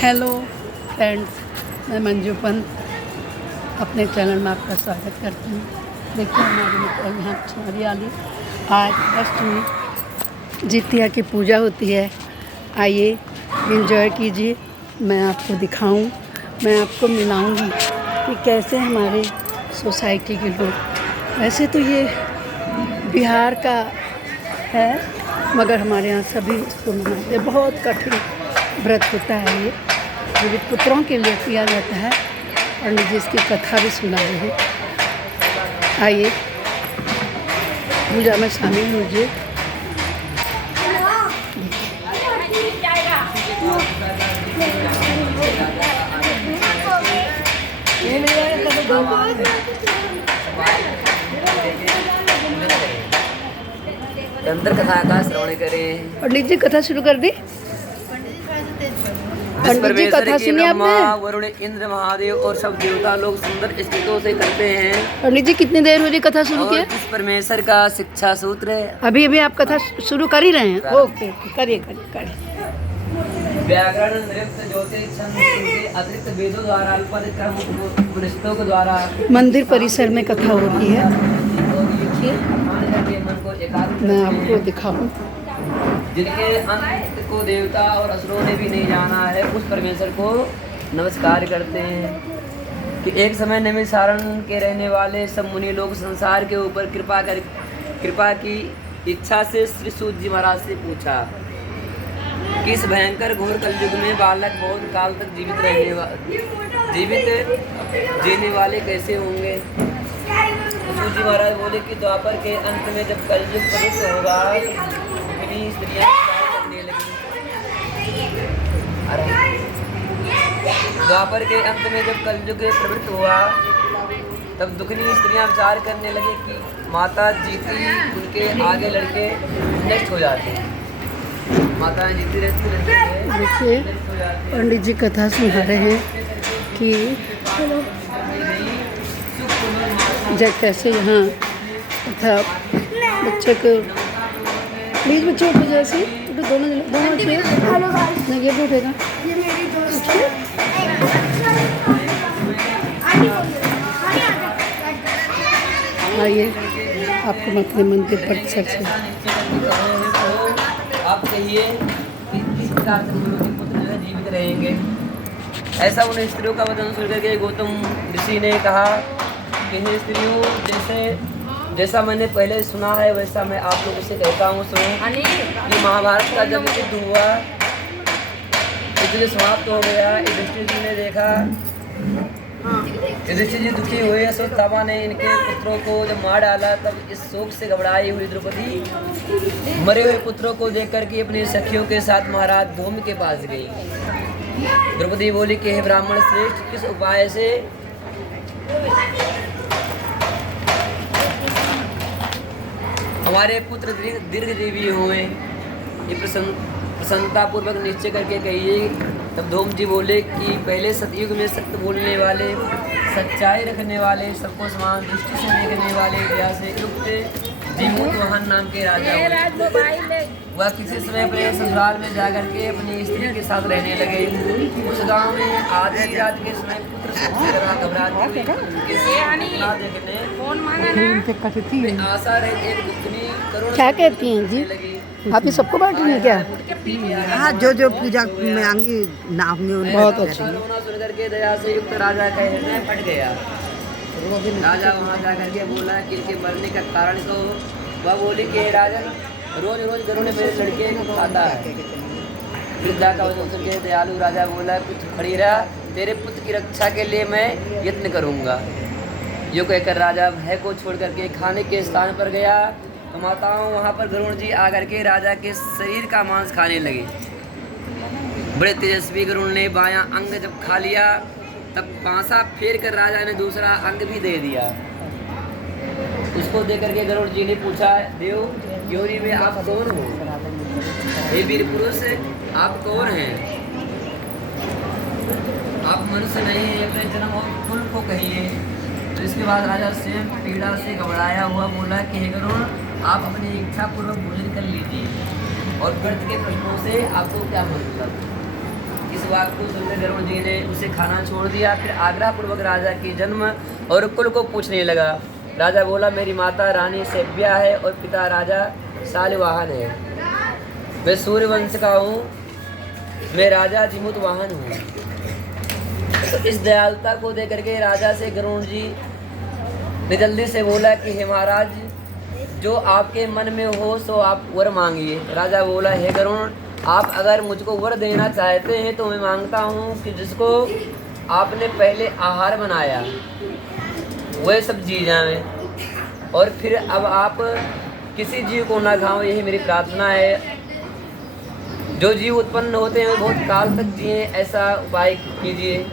Hello friends, मैं मंजू पंत अपने channel में आपका स्वागत करती हूँ। देखिए हमारे यहाँ हरियाली आज अष्टमी जितिया की पूजा होती है। आइए एंजॉय कीजिए। मैं आपको दिखाऊं, मैं आपको मिलाऊंगी कि कैसे हमारे सोसाइटी के लोग, वैसे तो ये बिहार का है मगर हमारे यहाँ सभी इसको मनाते हैं। बहुत कठिन व्रत होता है ये, जो पुत्रों के लिए किया जाता है और मुझे इसकी कथा भी सुना रहे हैं। आइए पूजा में शामिल होइए। तंत्र कथा का श्रवण करें। पंडित जी कथा शुरू कर दी। पंडित जी कथा सुनी आपने? वरुण, इंद्र, महादेव और सब देवता लोग सुंदर स्थितों से करते हैं। पंडित जी कितनी देर हो रही कथा शुरू किए? इस परमेश्वर का शिक्षा सूत्र है। अभी आप कथा शुरू कर ही रहे हैं। ओके, करिए करिए। व्याकरण, नृत्य, ज्योतिष, छंद के अतिरिक्त वेदों द्वारा अल्पद क्रम पुरुषों के द्वारा मंदिर परिसर में कथा हो रही है। मैं आपको दिखाऊं। जिनके अंत को देवता और असुरों ने भी नहीं जाना है, उस परमेश्वर को नमस्कार करते हैं। कि एक समय नैमिषारण के रहने वाले सब मुनि लोग संसार के ऊपर कृपा की इच्छा से श्री सूत जी महाराज से पूछा कि इस भयंकर घोर कलयुग में बालक बहुत काल तक जीने वाले कैसे होंगे। सूत जी महाराज बोले कि द्वापर के अंत में जब कलयुग प्रवृत्त होगा, स्त्रियां करने लगी। द्वापर के अंत में जब कलयुग प्रवृत्त हुआ, तब दुखनी स्त्रियां विचार करने लगी कि माता जीती उनके आगे लड़के नष्ट हो जाते हैं। माता जीती रहती है। देखिए पंडित जी कथा सुना रहे हैं कि जब कैसे यहाँ था बच्चे को प्लीज बच्चे उठो, जैसे दोनों नहीं ये भी उठेगा। आइए आपको मैं अपने मंदिर परिसर से आप कहिए कि किस प्रकार से गुरु के पुत्र जो है जीवित रहेंगे। ऐसा उन स्त्रियों का वचन सुन करके गौतम ऋषि ने कहा कि हे स्त्रियों, जैसा मैंने पहले सुना है वैसा मैं आप लोगों से कहता हूँ। सुनो कि महाभारत का जब युद्ध हुआ, युद्ध समाप्त हो गया। युधिष्ठिर जी ने देखा, युधिष्ठिर जी दुखी हुए। अश्वत्थामा ने इनके पुत्रों को जब मार डाला, तब इस शोक से घबराई हुई द्रौपदी मरे हुए पुत्रों को देख करके अपनी सखियों के साथ महाराज धूम के पास गई। द्रौपदी बोली कि हे ब्राह्मण श्रेष्ठ, किस उपाय से हमारे पुत्र दीर्घजीवी हुए, ये प्रसन्नता पूर्वक निश्चय करके कहिए। तब धूम जी बोले कि पहले सतयुग में सत्य बोलने वाले, सच्चाई रखने वाले, सबको समान दृष्टि से देखने वाले, दया से युक्त जीमूतवाहन नाम के राजा हुए। वह किसी समय अपने ससुराल में जाकर के अपनी स्त्री के साथ रहने लगे। उस गांव में आधी रात के समय पुत्र घबराते देखने आशा रहती एक दुखनी करुण क्या कहती हैं जी? आप ही सबको बांट रही हैं क्या? हाँ, जो पूजा में आएंगी ना होंगे बहुत अच्छा। रोना सुन करके दया से युक्त राजा का हृदय फट गया। राजा वहाँ जा करके बोला कि इनके मरने का कारण, तो वह बोली कि राजन रोज रोज गरुड़ मेरे लड़के को खाता है। वृद्धा का वचन सुन के दयालु राजा बोला, कुछ खड़ी रहा, तेरे पुत्र की रक्षा के लिए मैं यत्न करूँगा। यो कहकर राजा भय को छोड़ करके खाने के स्थान पर गया। तो माताओं वहाँ पर गरुड़ जी आकर के राजा के शरीर का मांस खाने लगे। बड़े तेजस्वी गरुड़ ने बायां अंग जब खा लिया, तब पांसा फेर कर राजा ने दूसरा अंग भी दे दिया। उसको देख करके गरुड़ जी ने पूछा, देव योनि में आप कौन हो? हे वीर पुरुष, आप कौन हैं? आप मनुष्य नहीं है, अपने जन्म और कुल को कहिए। तो इसके बाद राजा स्वयं पीड़ा से घबराया हुआ बोला कि हे गरुड़, आप अपनी इच्छा पूर्वक भोजन कर लीजिए और व्रत के प्रश्नों से आपको क्या मतलब। इस बात को सुनकर गरुड़ जी ने उसे खाना छोड़ दिया। फिर आग्रह पूर्वक राजा की जन्म और कुल को पूछने लगा। राजा बोला, मेरी माता रानी सेव्या है और पिता राजा शालिवाहन है। मैं सूर्य वंश का हूँ, मैं राजा जिमुतवाहन हूँ। तो इस दयालुता को देख करके राजा से गरुड़ जी ने जल्दी से बोला कि हे महाराज, जो आपके मन में हो सो आप वर मांगिए। राजा बोला, हे गरुड़, आप अगर मुझको वर देना चाहते हैं तो मैं मांगता हूँ कि जिसको आपने पहले आहार बनाया वह सब जी जाए, और फिर अब आप किसी जीव को ना खाओ, यही मेरी प्रार्थना है। जो जीव उत्पन्न होते हैं वे बहुत काल तक जिए, ऐसा उपाय कीजिए।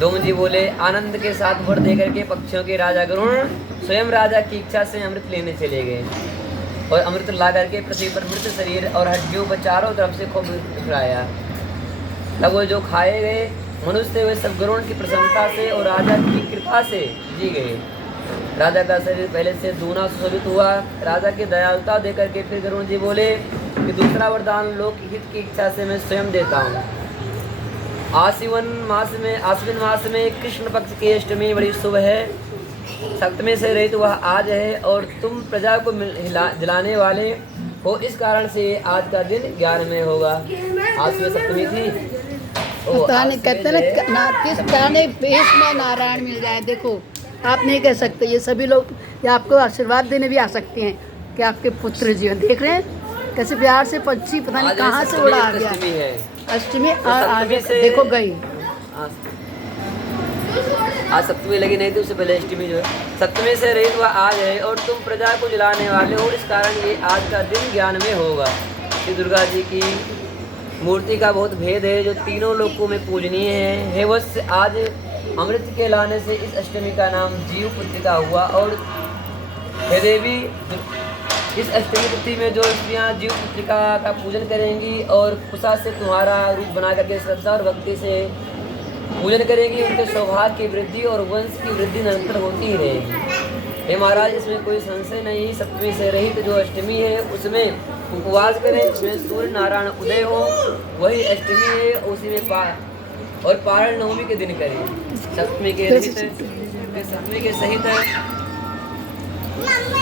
डोम जी बोले, आनंद के साथ वर देकर के पक्षियों के राजा गरुड़ स्वयं राजा की इच्छा से अमृत लेने चले गए, और अमृत ला करके पृथ्वी पर मृत शरीर और हड्डियों पर चारों तरफ से खूब बिखराया। तब वो जो खाए गए मनुष्य वे सब गरुड़ की प्रसन्नता से और राजा की कृपा से जी गए। राजा का शरीर पहले से दूना सुशोभित हुआ। राजा की दयालुता देकर के फिर गरुड़ जी बोले कि दूसरा वरदान लोक हित की इच्छा से मैं स्वयं देता हूँ। आश्विन मास में कृष्ण पक्ष की अष्टमी बड़ी शुभ है, सप्तमी से रहित वह आज है, और तुम प्रजा को जलाने वाले हो, इस कारण से आज का दिन 11वें होगा। आज में सप्तमी थी। कहते ना किस गाने पेश में नारायण मिल जाए। देखो, आप नहीं कह सकते, ये सभी लोग ये आपको आशीर्वाद देने भी आ सकते हैं कि आपके पुत्र जीवन देख रहे हैं कैसे प्यार से पक्षी पता नहीं कहाँ से उड़ा आ गया। अष्टमी आगे देखो गई। आज सप्तमी लगी नहीं थी, उससे पहले अष्टमी जो है सप्तमी से रहित वह आज है, और तुम प्रजा को जलाने वाले हो, इस कारण ये आज का दिन 11वें होगा। श्री दुर्गा जी की मूर्ति का बहुत भेद है, जो तीनों लोकों में पूजनीय है। हे वत्स, आज अमृत के लाने से इस अष्टमी का नाम जीव पुत्रिका हुआ। और हे देवी, इस अष्टमी तिथि में जो स्त्रियाँ जीव पुत्रिका का पूजन करेंगी और कुशा से तुम्हारा रूप बना करके श्रद्धा और भक्ति से पूजन करेंगी, उनके सौभाग्य की वृद्धि और वंश की वृद्धि निरंतर होती ही रहेगी। हे महाराज, इसमें कोई संशय नहीं। सप्तमी से रहित जो अष्टमी है उसमें उपवास करें, उसमें सूर्य नारायण उदय हो, वही अष्टमी है। उसी में और पारण नवमी के दिन करें। सप्तमी के रहित, सप्तमी के सहित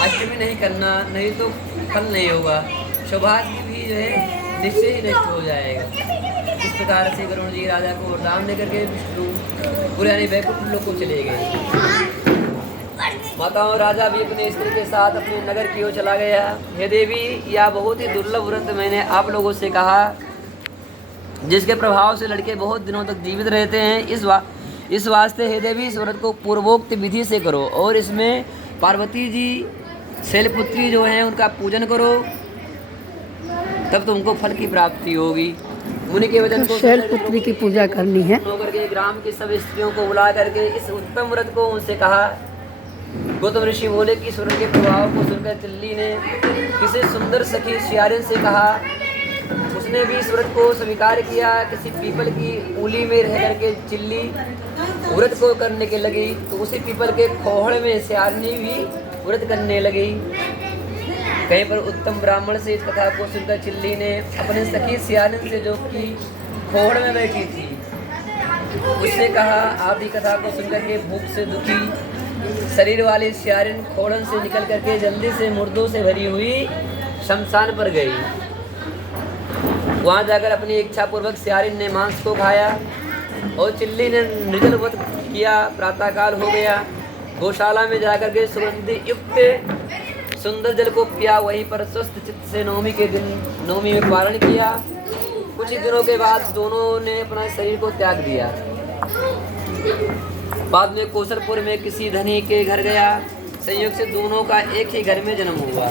अष्टमी नहीं करना, नहीं तो फल नहीं होगा, सौभाग्य भी जो है निश्चय ही नष्ट हो जाएगा। इस प्रकार से गरुड़ जी राजा को वरदान देकर के विष्णु यानी वैकुंठ लोक को चले गए। माताओं, राजा भी अपने स्त्री के साथ अपने नगर की ओर चला गया। हे देवी, यह बहुत ही दुर्लभ व्रत मैंने आप लोगों से कहा, जिसके प्रभाव से लड़के बहुत दिनों तक जीवित रहते हैं। इस वास्ते हे देवी, इस व्रत को पूर्वोक्त विधि से करो, और इसमें पार्वती जी शैलपुत्री जो हैं उनका पूजन करो, तब तुमको फल की प्राप्ति होगी। मुनि के वचन को शैलपुत्री की पूजा करनी है। करके ग्राम की सब स्त्रियों को बुला करके इस उत्तम व्रत को उनसे कहा। गौतम ऋषि बोले कि इस व्रत के प्रभाव को सुनकर चिल्ली ने किसी सुंदर सखी सियारिन से कहा। उसने भी इस व्रत को स्वीकार किया। किसी पीपल की उली में रह करके चिल्ली व्रत को करने के लगी, तो उसी पीपल के खोहड़ में सियारिनी भी व्रत करने लगी। कहीं पर उत्तम ब्राह्मण से इस कथा को सुनकर चिल्ली ने अपने सखी सियारिन से, जो कि खोहड़ में बैठी थी, उससे कहा। आदि कथा को सुनकर के भूख से दुखी शरीर वाली सियारिन खोड़न से निकल करके जल्दी से मुर्दों से भरी हुई शमशान पर गई। वहाँ जाकर अपनी इच्छा पूर्वक सियारिन ने मांस को खाया, और चिल्ली ने निर्जल व्रत किया। प्रातःकाल हो गया। गौशाला में जाकर के सुगंधि युक्त सुंदर जल को पिया। वहीं पर स्वस्थ चित्त से नवमी के दिन नवमी में पारण किया। कुछ ही दिनों के बाद दोनों ने अपना शरीर को त्याग दिया। बाद में कौशलपुर में किसी धनी के घर गया। संयोग से दोनों का एक ही घर में जन्म हुआ।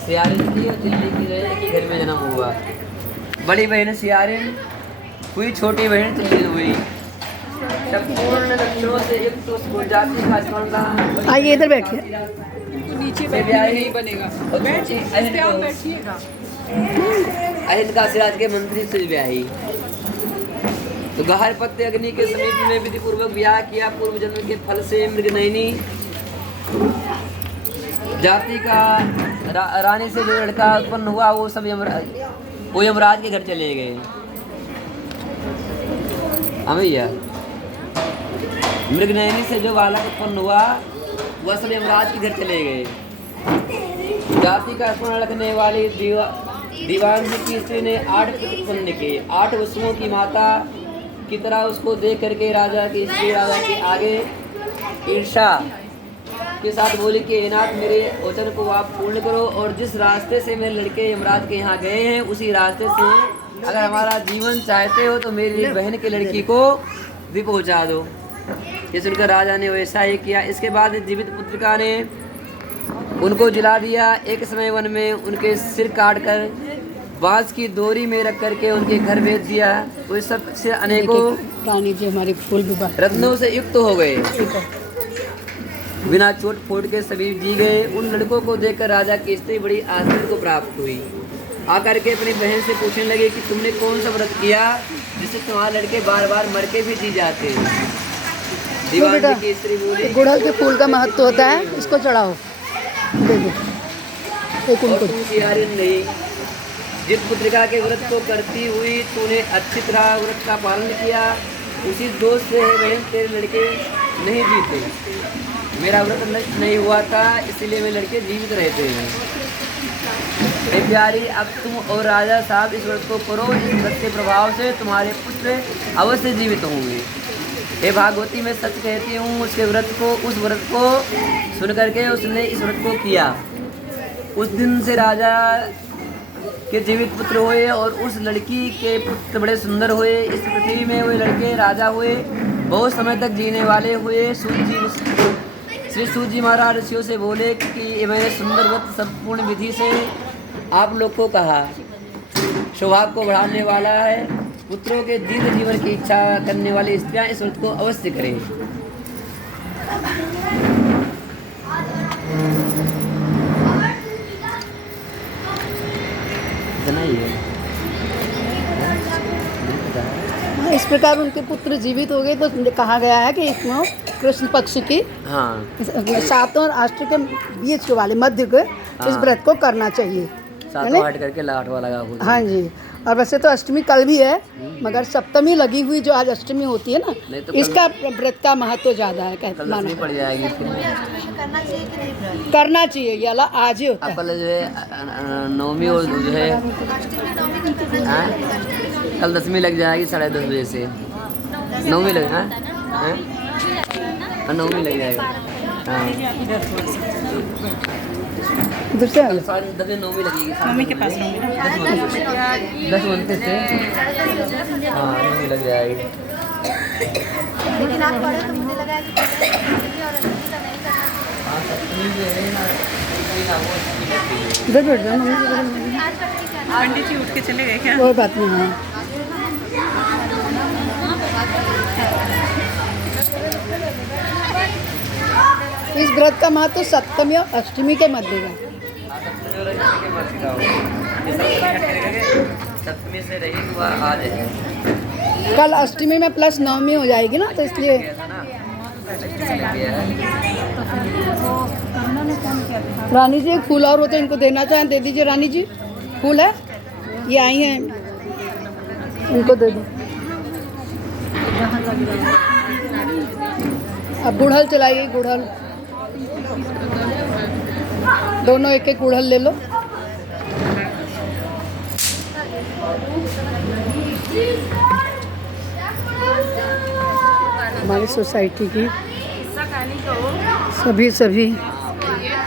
सियारिन की और चिल्ली की एक ही घर में जन्म हुआ। बड़ी बहन सियारिन हुई, छोटी बहन चिल्ली हुई। संपूर्ण लक्षणों से युक्त उस जाति का स्मरण रहा। आइए इधर बैठिए। नीचे बैठने नहीं बनेगा, बैठिएगा। अहिल का सिराज के मंत्री से ब्याही। तो गहर पत्ते अग्नि के समीप में विधि पूर्वक ब्याह किया। पूर्व जन्म के फल से मृगनयनी जाति का रानी से जो लड़का उत्पन्न हुआ, वो सब यमराज के घर चले गए। हाँ भैया, मृगनयनी से जो बालक उत्पन्न हुआ वह सब यमराज के घर चले गए। जाति का स्मरण रखने वाली दीवान की स्त्री ने 8 पुत्र उत्पन्न किए। 8 वसुओं की माता की तरह उसको देख करके राजा की स्त्री राजा के आगे ईर्षा के साथ बोली कि हे नाथ, मेरे वचन को आप पूर्ण करो और जिस रास्ते से मेरे लड़के यमराज के यहाँ गए हैं उसी रास्ते से अगर हमारा जीवन चाहते हो तो मेरी बहन की लड़की को भी पहुँचा दो। ये सुनकर राजा ने वैसा ही किया। इसके बाद जीवित पुत्रिका ने उनको जला दिया। एक समय वन में उनके सिर काट कर बांस की डोरी में रख करके उनके घर भेज दिया। वे सब से अनेकों रानी जी हमारे फूल भी रत्नों से युक्त हो गए, बिना चोट फोट के सभी जी गए। उन लड़कों को देखकर राजा की स्त्री बड़ी आश्चर्य को प्राप्त हुई। आकर के अपनी बहन से पूछने लगे कि तुमने कौन सा व्रत किया जिससे तुम्हारे लड़के बार बार मर के भी जी जाते। दीवान की स्त्री बोली, गुड़हल के फूल का महत्व होता है, इसको चढ़ाओ। दे दो एक उनको। नहीं, जिस पुत्रिका के व्रत को करती हुई तूने अच्छी तरह व्रत का पालन किया, उसी दोष से बहन तेरे लड़के नहीं जीते। मेरा व्रत नष्ट नहीं हुआ था, इसीलिए मेरे लड़के जीवित रहते हैं। हे प्यारी, अब तुम और राजा साहब इस व्रत को करो। इस व्रत के प्रभाव से तुम्हारे पुत्र अवश्य जीवित होंगे। हे भागवती, मैं सच कहती हूँ, उस व्रत को सुन करके उसने इस व्रत को किया। उस दिन से राजा के जीवित पुत्र हुए और उस लड़की के पुत्र बड़े सुंदर हुए। इस पृथ्वी में वे लड़के राजा हुए, बहुत समय तक जीने वाले हुए। श्री सूत जी महाराज ऋषियों से बोले कि मैंने सुंदर व्रत संपूर्ण विधि से आप लोग को कहा, सौभाग्य को बढ़ाने वाला है। पुत्रों के दीर्घ जीवन की इच्छा करने वाली स्त्रियां इस व्रत को अवश्य करें। इस प्रकार उनके पुत्र जीवित हो गए। तो कहा गया है कि इसमें कृष्ण पक्ष की 7 और 8 के बीच वाले मध्य के इस व्रत को करना चाहिए। 7 हट करके 8वां लगा हुआ। हाँ जी, और वैसे तो अष्टमी कल भी है, मगर सप्तमी लगी हुई जो आज अष्टमी होती है ना, तो इसका व्रत का महत्व ज़्यादा है। कहते माना पड़ जाएगी, करना चाहिए, ये वाला आज ही होता है। कल जो है नवमी और जो है कल 10वीं लग जाएगी 10:30 बजे से। नवमी लग नवमी लग जाएगा। दूसरे 9वीं लगेगी। मम्मी के पास 10 घंटे से हाँ 9वीं लग जाएगी। इधर बैठ जाओ मम्मी। पंडित जी उठ के चले गए क्या? कोई बात नहीं। हाँ, इस व्रत का महत्व सप्तमी और अष्टमी के मध्य का। सप्तमी से रही हुआ आज है। कल अष्टमी में प्लस नवमी हो जाएगी ना, तो इसलिए रानी जी एक फूल और होते हैं, इनको देना चाहें दे दीजिए। रानी जी फूल है, ये आई हैं, इनको दे दो। अब गुड़हल चलाइए, गुड़हल दोनों एक एक गुड़हल ले लो। हमारी सोसाइटी की सभी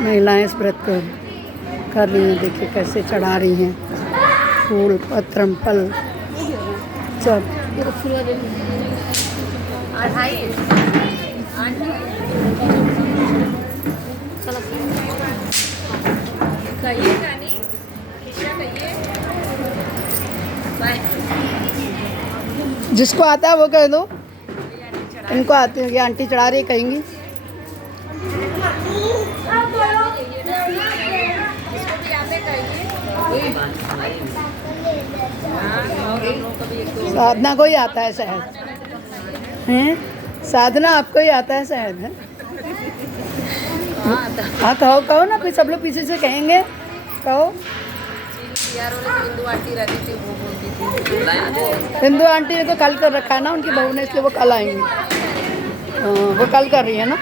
महिलाएं इस व्रत को कर रही हैं। देखिए कैसे चढ़ा रही हैं, फूल पत्रम फल सब। जिसको आता है वो कह दो, इनको आते हैं। ये आंटी चढ़ा रही कहेंगी। साधना को ही आता है शायद, हैं? साधना आपको ही आता है शायद, है? हाँ कहो ना, फिर सब लोग पीछे से कहेंगे, कहो। यार वाले जो हिंदू आंटी रहती थी वो बोलती थी बुलाया वो हिंदू आंटी ने तो कल कर रखा है ना उनकी बहू ने, इसलिए वो कल आएंगी। हाँ, वो कल कर रही है ना।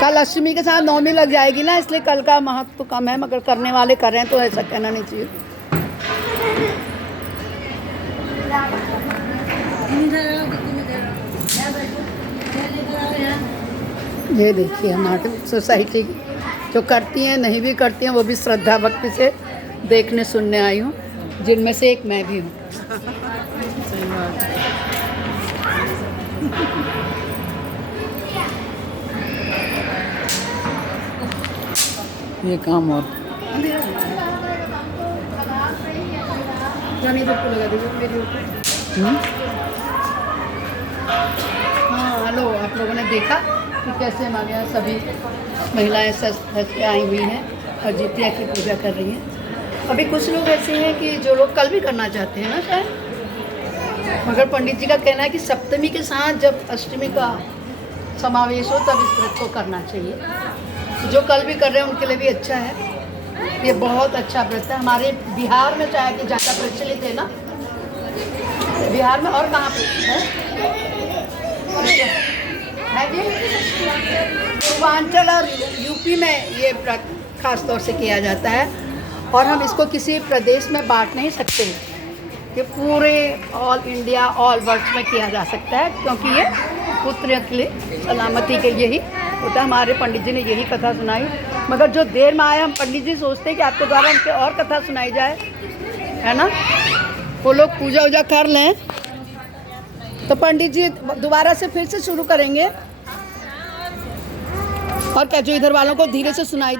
कल अष्टमी के साथ नवमी लग जाएगी ना, इसलिए कल का महत्व कम है, मगर करने वाले कर रहे हैं तो ऐसा कहना नहीं चाहिए। ये देखिए हमारी सोसाइटी की जो करती हैं नहीं भी करती हैं वो भी श्रद्धा भक्ति से देखने सुनने आई हूँ, जिनमें से एक मैं भी हूँ। ये काम और जानी तो लगा दीजिए मेरे ऊपर। हाँ हेलो, आप लोगों ने देखा कि कैसे हमारे यहाँ सभी महिलाएं सज आई हुई हैं और जितिया की पूजा कर रही हैं। अभी कुछ लोग ऐसे हैं कि जो लोग कल भी करना चाहते हैं ना शायद, मगर पंडित जी का कहना है कि सप्तमी के साथ जब अष्टमी का समावेश हो तब इस व्रत को करना चाहिए। जो कल भी कर रहे हैं उनके लिए भी अच्छा है, ये बहुत अच्छा व्रत है। हमारे बिहार में चाहे कि ज़्यादा प्रचलित है ना, बिहार में और कहाँ पे है जी, पूर्वांचल और यूपी में ये व्रत खास तौर से किया जाता है। और हम इसको किसी प्रदेश में बांट नहीं सकते, ये पूरे ऑल इंडिया ऑल वर्ल्ड में किया जा सकता है, क्योंकि ये पुत्र के लिए सलामती के लिए ही होता है। हमारे पंडित जी ने यही कथा सुनाई, मगर जो देर में आए हम पंडित जी सोचते हैं कि आपके द्वारा उनके और कथा सुनाई जाए, है ना। वो लोग पूजा वूजा कर लें तो पंडित जी दोबारा से फिर से शुरू करेंगे। और क्या जो इधर वालों को धीरे से सुनाई